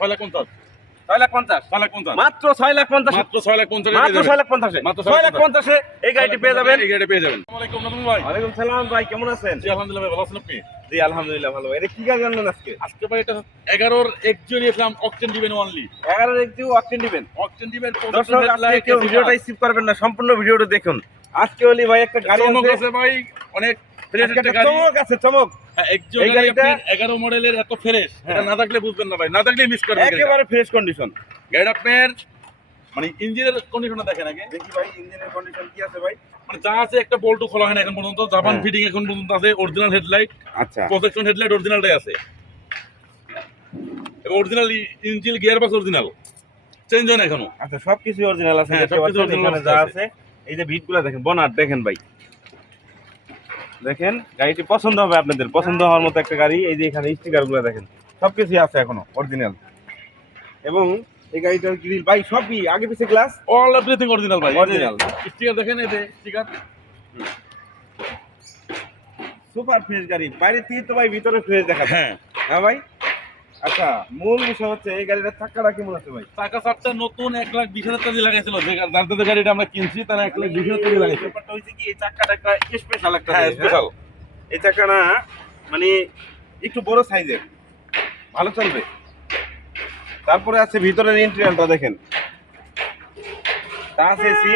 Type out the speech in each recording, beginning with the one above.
6,50,000 6,50,000 6,50,000 মাত্র 6,50,000 মাত্র 6,50,000 মাত্র 6,50,000 মাত্র 6,50,000 এই গাড়িটি পেয়ে যাবেন। এই গাড়ি পেয়ে যাবেন। আসসালামু আলাইকুম নতুন ভাই। ওয়ালাইকুম সালাম ভাই, কেমন আছেন? জি আলহামদুলিল্লাহ ভাই, ভালো আছেন আপনি? জি আলহামদুলিল্লাহ ভালো। এটা কি গাড়ি আনলেন আজকে? আজকে ভাই এটা 11 এর একজন নিয়েছিলাম, অকটেন দিবেন অনলি 11 এর একটু অকটেন দিবেন। অকটেন দিবেন। দর্শক আজকে কেউ ভিডিওটা স্কিপ করবেন না, সম্পূর্ণ ভিডিওটা দেখুন। আজকে ওলি ভাই একটা গাড়ি চমক আছে আছে ভাই, অনেক ফ্রেশ আজকে একটা একটা গাড়ি। চমক আছে, চমক। হ্যাঁ, একজন এই গাড়ি গাড়িটা- 11 মডেলের এত ফ্রেশ, হ্যাঁ। এটা না থাকলে বুঝবেন না ভাই, না থাকলে মিস করবেন গাড়িটা। একেবারে ফ্রেশ কন্ডিশন। গাড়িটা আপনার মানে ইঞ্জিনের কন্ডিশনটা দেখেন আগে। দেখি ভাই ইঞ্জিনের কন্ডিশন কি আছে ভাই? মানে যা আছে একটা বল্টু খোলা হয় না এখন পর্যন্ত, জাপান হ্যাঁ। ফিটিং এখন পর্যন্ত আছে, অরিজিনাল হেডলাইট, আচ্ছা প্রজেকশন হেডলাইট অরিজিনালটাই আছে, এবং original engine gear box original, change হয় না এখনো। আচ্ছা, সবকিছু অরিজিনাল আছে। হ্যাঁ, দেখতে সবকিছু পাচ্ছেন original এখানে যা আছে। আছে। এই যে ভিটগুলো দেখেন, বনাট দেখেন ভাই, দেখেন গাড়িটি পছন্দ হবে আপনাদের, পছন্দ হওয়ার মতো একটা গাড়ি। এই যে এখানে স্টিকার গুলো দেখেন, সবকিছু আছে এখনো অরিজিনাল। এবং এই গাড়িটার গ্রিল ভাই সবই আগে পিছে গ্লাস অল এভরিথিং অরিজিনাল ভাই। Original। স্টিকার দেখেন, এই যে স্টিকার। সুপার ফ্রেশ গাড়ি, বাইরে থেকে তো ভাই ভিতরে ফ্রেশ দেখা যায়। হ্যাঁ, হ্যাঁ ভাই। আচ্ছা, মূল বিষয় হচ্ছে এই গাড়িটার চাকাটা কেমন আছে ভাই? টাকা চারটা নতুন 1,20,000 টাকা দিয়ে লাগাইছিল, যার গাড়িটা আমরা কিনছি তারা 1,20,000 টাকা লাগাইছে। ব্যাপারটা হচ্ছে কি, এই চাকাটা একটা স্পেশাল একটা হ্যাঁ, জিনিস, স্পেশাল। এই চাকাটা মানে একটু বড় সাইজের, ভালো চলবে। তারপরে আছে ভিতরের ইন্টেরিয়রটা দেখেন, টাচ এসি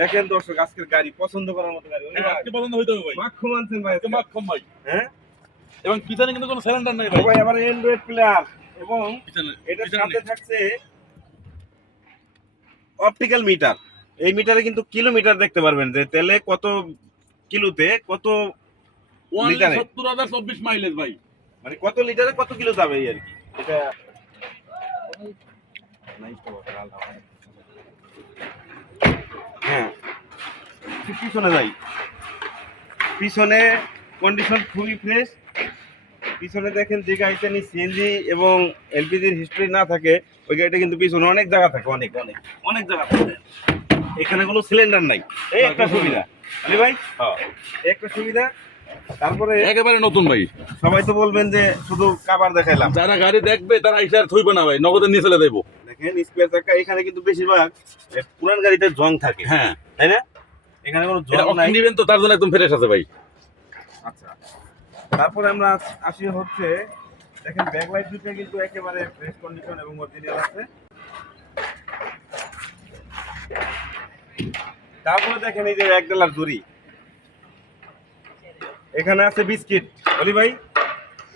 দেখেন। দর্শক আজকের গাড়ি পছন্দ করার মতো গাড়ি। আজকে পছন্দ হইতে হবে ভাই, মাখো মানছেন ভাই আজকে। মাখন ভাই। হ্যাঁ এবং পিছনে কিন্তু কোনো সিলিন্ডার নাই ভাই। ভাই, আবার অ্যান্ড্রয়েড প্লেয়ার, এবং এটার পিছনে সাথে নেই। থাকছে অপটিক্যাল মিটার। এই মিটারে কিন্তু কিলোমিটার দেখতে পারবেন, যে তেলে কত কিলোতে কত Only লিটারে, 70,024 মাইলেজ ভাই। মানে কত লিটারে কত কিলো যাবে এই আর কি। এটা হ্যাঁ, একটু পিছনে যাই। পিছনে কন্ডিশন খুবই ফ্রেশ। পিছনে দেখেন, যে গাড়িতে নি সিএনজি এবং এলপিজির হিস্ট্রি না থাকে, ওই গাড়িটা কিন্তু পিছনে অনেক জায়গা থাকে, অনেক অনেক অনেক জায়গা থাকে। এখানে কোনো সিলিন্ডার নাই, এই একটা সুবিধা আলি ভাই, হ্যাঁ, এই একটা সুবিধা। তারপরে একেবারে নতুন ভাই। সবাই তো বলবেন যে শুধু কাভার দেখাইলাম, যারা গাড়ি দেখবে তারা ইশারা থইবে না ভাই, নগদে নিয়ে চলে দেবো। দেখেন স্পেয়ার চাকা। এখানে কিন্তু বেশিরভাগ পুরান গাড়িতে জং থাকে, হ্যাঁ, তাই না? এখানে কোনো এটা জং নাই। নিবেন তো তার জন্য একদম ফ্রেশ আছে ভাই। আচ্ছা, তারপরে আমরা আসি হচ্ছে, দেখেন ব্যাকলাইট দুটো কিন্তু একেবারে ফ্রেশ কন্ডিশন এবং অরিজিনাল আছে। তারপরে দেখেন এই যে $1 জুড়ি, এখানে আছে বিস্কিট। বলি ভাই,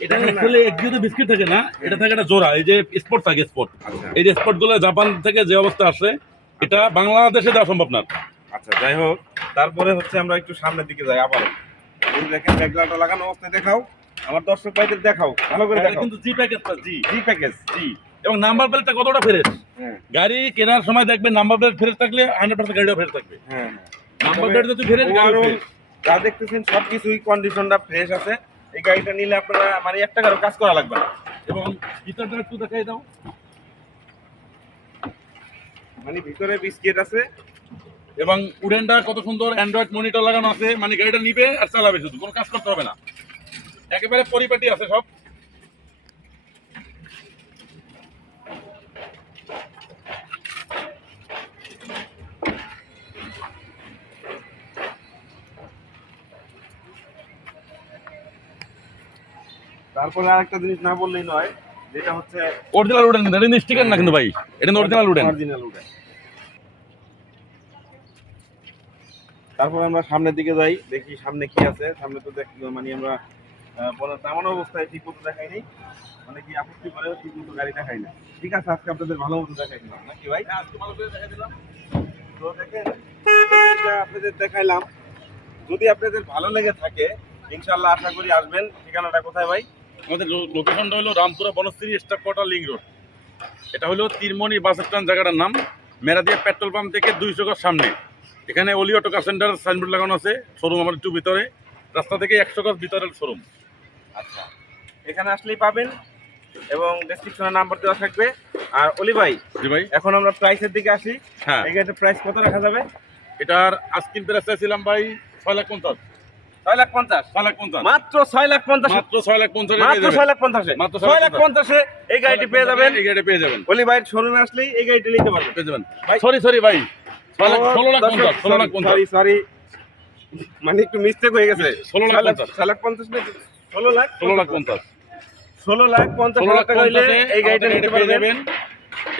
এটা দেখেন না? আসলে একজোড়া বিস্কিট থাকে না, এটা থাকে একটা জোড়া, এই যে স্পট থাকে, স্পট। আচ্ছা এই যে স্পট গুলো জাপান থেকে যে অবস্থা আসে, এটা বাংলাদেশে দেওয়া সম্ভব না। আচ্ছা, যাই হোক। তারপরে হচ্ছে আমরা একটু সামনের দিকে যাই আবার। এই দেখেন ব্যাকলাইটটা লাগানো অবস্থায় দেখাও, আমার দর্শক ভাইদের দেখাও, ভালো করে এটা দেখাও। কিন্তু জি প্যাকেজ, জি জি প্যাকেজ। জি। এবং নাম্বার প্লেটটা কতটা ফ্রেশ, হ্যাঁ গাড়ি কেনার সময় দেখবেন নাম্বার প্লেট ফ্রেশ থাকলে 100% গাড়িও ফ্রেশ থাকবে। হ্যাঁ, নাম্বার প্লেট যদি ফ্রেশ, গাড়ি overall ফ্রেশ। যা দেখতেছেন সবকিছুই কন্ডিশনটা ফ্রেশ আছে। এই গাড়িটা নিলে আপনারা মানে 1 টাকারও কাজ করা লাগবে না। এবং ভিতরটা একটু দেখাই দাও। মানে ভিতরে বিস্কিট আছে। এবং উডেনটা কত সুন্দর, অ্যান্ড্রয়েড মনিটর লাগানো আছে, মানে গাড়িটা নিবে আর চালাবে, শুধু কোনো কাজ করতে হবে না, একেবারে পরিপাটি আছে সব। তারপরে আরেকটা জিনিস না বললেই নয়, যেটা হচ্ছে অরিজিনাল উডেন, কিন্তু এটা কিন্তু স্টিকার না কিন্তু ভাই, এটা অরিজিনাল উডেন। Original wooden. তারপরে আমরা সামনের দিকে যাই, দেখি সামনে কি আছে। সামনে তো মানে আমরা তেমন অবস্থায় ঠিক মতো দেখাইনি, মানে কি আপত্তি করে ঠিক মতো গাড়ি দেখাই না। ঠিক আছে, আজকে আপনাদের ভালো মতো দেখাই দিলাম নাকি ভাই? তো দেখেন, এটা আপনাদের দেখাইলাম। যদি আপনাদের ভালো লেগে থাকে, ইনশাআল্লাহ আশা করি আসবেন। ঠিকানাটা কোথায় ভাই? আমাদের লোকেশনটা হলো Rampura Banasree staff quarter link road. এটা হলো তিরমণি বাস স্ট্যান্ড, জায়গাটার নাম মেরাদিয়া পেট্রোল পাম্প থেকে 200 গজ সামনে। এখানে অলি অটো কার সেন্টার সাইনবোর্ড লাগানো আছে, শোরুম আমার একটু ভিতরে, রাস্তা থেকে 100 গজ ভিতরের শোরুম। আচ্ছা, এখানে আসলেই পাবেন এবং ডেসক্রিপশনে নাম্বার দেওয়া থাকবে। আর অলি ভাই, জি ভাই। এখন আমরা প্রাইসের দিকে আসি। হ্যাঁ, এই গাড়িটার প্রাইস কত রাখা যাবে? এটার আস্কিং প্রাইস চাইছিলাম ভাই 6,50,000। 6,50,000 6,50,000 মাত্র 6,50,000 মাত্র 6,50,000 মাত্র 6,50,000 মাত্র 6,50,000 এই গাড়িটি পেয়ে যাবেন। এই গাড়ি পেয়ে যাবেন অলি ভাইয়ের শোরুমে আসলেই এই গাড়িটি নিতে পারবেন। পেয়ে যাবেন ভাই। সরি ভাই 16,50,000 16,50,000 সরি মানে একটু মিস্টেক হয়ে গেছে 16,50,000 6,50,000 না 16,50,000 16,50,000 16,50,000 টাকা হইলে এই গাড়িটা নিতে পেয়ে পারবেন। যাবেন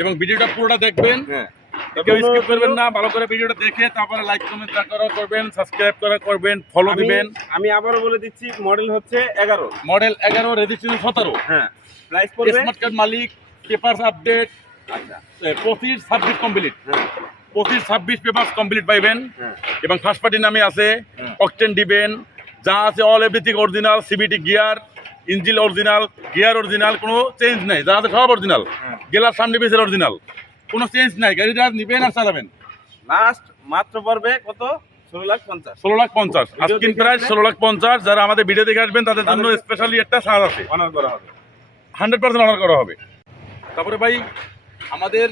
এবং ভিডিওটা পুরোটা দেখবেন হ্যাঁ কেউ স্কিপ করবেন না ভালো করে ভিডিওটা দেখে তারপরে লাইক কমেন্ট করবেন সাবস্ক্রাইব করবেন ফলো দিবেন আমি আবারও বলে দিচ্ছি মডেল হচ্ছে 11 মডেল 11 রেজিস্ট্রেশন 17 হ্যাঁ প্রাইস পড়বে স্মার্ট কার্ড মালিক পেপারস আপডেট আচ্ছা 25-26 কমপ্লিট হ্যাঁ 25-26 পেপারস কমপ্লিট পাইবেন হ্যাঁ এবং ফার্স্ট পার্টি নামে আছে হুম। অকটেন দিবেন যা আছে all everything original CVT gear engine original gear original কোনো চেঞ্জ নাই যা আছে সব অরিজিনাল হ্যাঁ। গেলার সামনে বেসের অরিজিনাল কোনো চেঞ্জ নাই গাড়িটা নিবেন আর চালাবেন লাস্ট মাত্র পড়বে কত 16,50,000 16,50,000 আস্কিং প্রাইস 16,50,000 যারা আমাদের ভিডিও দেখে আসবেন তাদের জন্য স্পেশালি একটা ছাড় আছে অনার করা হবে 100% অর্ডার করা হবে তারপরে ভাই আমাদের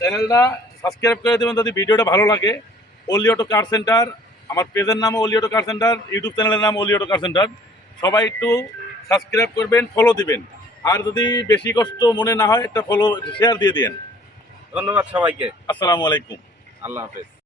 চ্যানেলটা সাবস্ক্রাইব করে দেবেন যদি ভিডিওটা ভালো লাগে ওলি অটো কার সেন্টার আমার পেজের নাম ওলি অটো কার সেন্টার ইউটিউব চ্যানেলের নাম ওলি অটো কার সেন্টার সবাই একটু সাবস্ক্রাইব করবেন ফলো দিবেন আর যদি বেশি কষ্ট মনে না হয় একটা ফলো শেয়ার দিয়ে দিন ধন্যবাদ সবাইকে আসসালামু আলাইকুম আল্লাহ হাফেজ